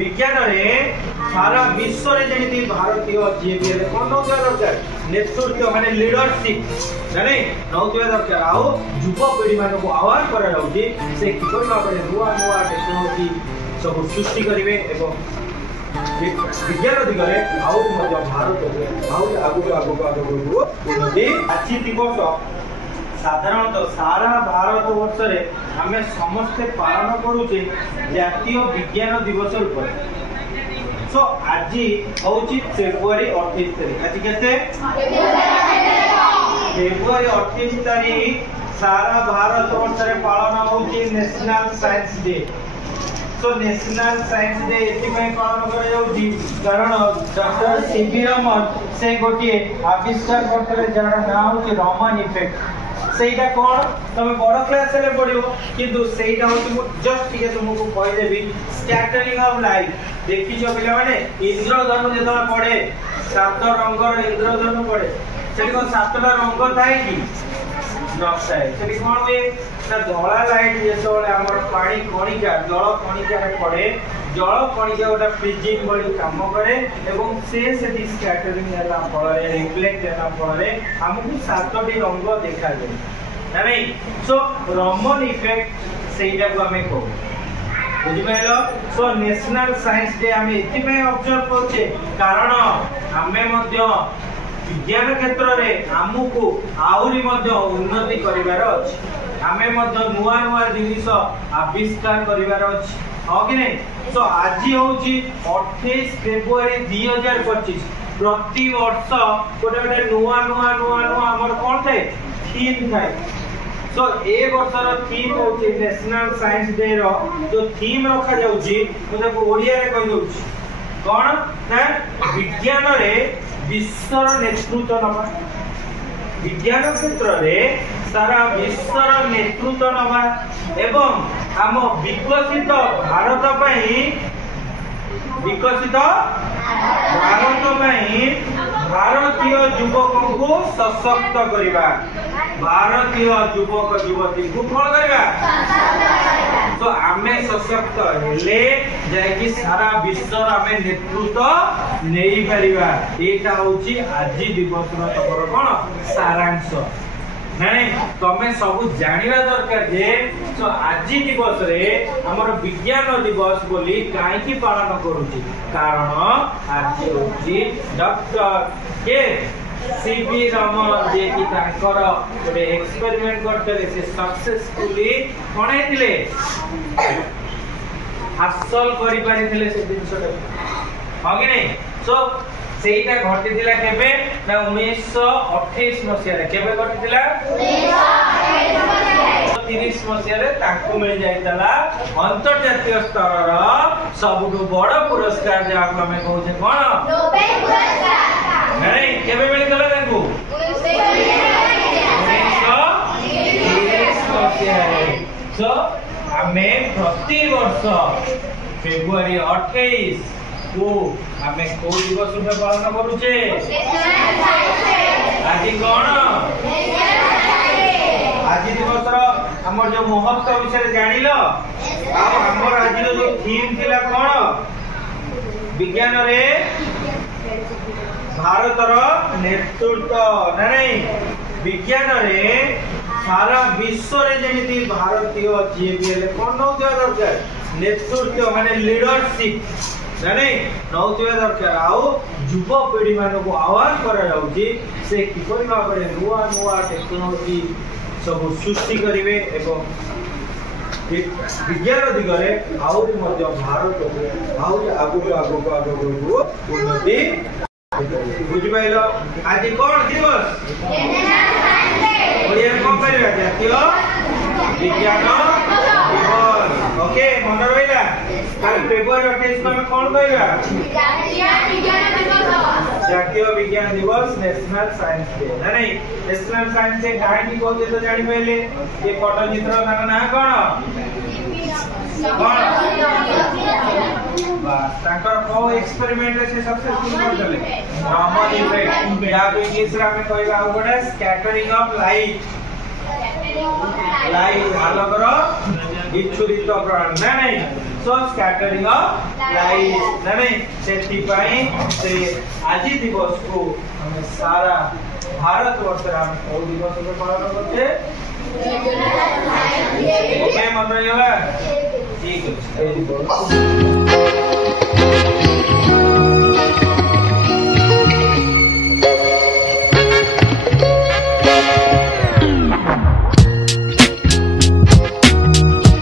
विज्ञान रे सारा विश्व रे जेमिति भारतीय जीएबीएल कोन नौतिया दरकार नेतृत्व माने लीडरशिप जाने नौतिया दरकार आउ युवा पीढ़ी मान को आह्वान करा जाउची से किपर भाबरे नुआ नुआ टेक्नोलॉजी सब सृष्टि करिवे एवं विज्ञान दिगरे आउ मध्य भारत आउ आगु उन्नति आज दिवस साधारणतः सारा भारत वर्ष रे हमें समस्त पालन करूचे जातीय विज्ञान दिवस रूप सो आज होची फेब्रुआरी 28 तारीख आज केते फेब्रुआरी 28 तारीख सारा भारत वर्ष रे पालन होची national science day so national science day एथिमे पालन करा जाउची कारण डॉक्टर सीवी रमन से गोटे आविष्कार करथले जरा नाम होची रमन इफेक्ट सेटा कोन तमे बड़ क्लास रे पढियो किंतु सेटा होची मु जस्ट के तुमको कहि देबी स्कैटरिंग ऑफ लाइट देखि जो पिला माने इंद्रधनु जेतला पड़े सात रंगर इंद्रधनु पड़े सेठी को सातटा रंग थाए कि नक्साए सेठी कोन होए ना धोला लाइट जेतोले हमर पानी कणिका जल कणिका रे पड़े जल कणिका गोटा प्रिजिम बडी काम करे एवं से सेठी स्कैटरिंग होला फल रे रिफ्लेक्ट होला फल रे हमकु सातटी रंग देखा जाय ना नहीं सो रमन इफेक्ट सेटा को हमें को बुझि पाइलो सो नेशनल साइंस डे हमें इतिमे ऑब्जर्व करछे कारण हमें मध्य विज्ञान क्षेत्र रे हमकु आउरी मध्य उन्नति करिवार अछि हमें मध्य नुआ नुआ जिनिस आविष्कार करिवार अछि हो कि नहीं सो आज होची 28 फेब्रुआरी 2025 प्रति वर्ष गोटे गोटे नुआ नुआ नुआ नुआ हमर कोन थाए थीम थाए सो ए वर्षर थीम होची नेशनल साइंस डे रो जो थीम रखा जाउची मुझे ओडिया रे कहि दउची कोन ना विज्ञान रे विश्वर नेतृत्व नबा विज्ञान क्षेत्र रे सारा विश्वर नेतृत्व नबा एवं हम विकसित भारत पई विकसित भारत पई भारतीय युवकों को सशक्त करिबा भारतीय युवक युवती को कोन करिबा तो आमे सशक्त हेले जाय कि सारा विश्व आमे नेतृत्व नेई परिबा एटा होची आज दिवस रो तबर कोन सारांश नहीं तमे सब जानिबा दरकार जे तो आज दिवस रे हमर विज्ञान दिवस बोली काहे की पालन करूची कारण आज होची डॉक्टर के सीवी रमन जे कि ताकर गोटे एक्सपेरिमेंट करते से सक्सेसफुली कोणे दिले हासिल करि पारिथिले से दिनसटा हो कि नहीं सो सेटा घटी दिला केबे ना 1928 मसिया रे केबे घटी दिला 1930 मसिया रे ताको मिल जायतला अंतर्राष्ट्रीय स्तर रो सबटु बड़ पुरस्कार जे आप हमें कहू छे कोन नोबेल पुरस्कार नहीं केबे मिल गला ताको 1930 मसिया रे सो हमें प्रति वर्ष फेब्रुआरी 28 को हमें को दिवस रूपे पालन करूचे आज कोन आज दिवस रो हमर जो महत्व विषय जानिलो आ हमर आज जो थीम थिला कोन विज्ञान रे भारत रो नेतृत्व नहीं विज्ञान रे सारा विश्व रे जेमिति भारतीय जीएबीएल कोन नौतिया दरकार नेतृत्व माने लीडरशिप जाने नौतिया दरकार आउ युवा पीढ़ी मान को आह्वान करा जाउची से किपर भाबरे नुआ नुआ टेक्नोलॉजी सब सृष्टि करिवे एवं विज्ञान दिगरे आउरी मध्य भारत आउरी आगु उन्नति बुझि पाइलो आज कोन दिवस ओडिया कोन परिबा जातीय विज्ञान दिवस ओके मन रहिला काल फेब्रुआरी 28 में कोन कहबा जातीय विज्ञान दिवस नेशनल साइंस डे नहीं नेशनल साइंस डे काहे की कहते तो जानि पहिले ये पट्टचित्र का ना कोन बस ताकर को एक्सपेरिमेंट से सक्सेसफुल कर देले रमन इफेक्ट या इंग्लिश रा में कहबा आ गोटे स्कैटरिंग ऑफ लाइट लाइट आलोकर विच्छुरित प्रणाली नहीं सो स्कैटरिंग ऑफ लाइट नहीं सेठी पाई से आज दिवस को हम सारा भारत वर्ष हम को दिवस को पालन करते ओके मन रही ठीक है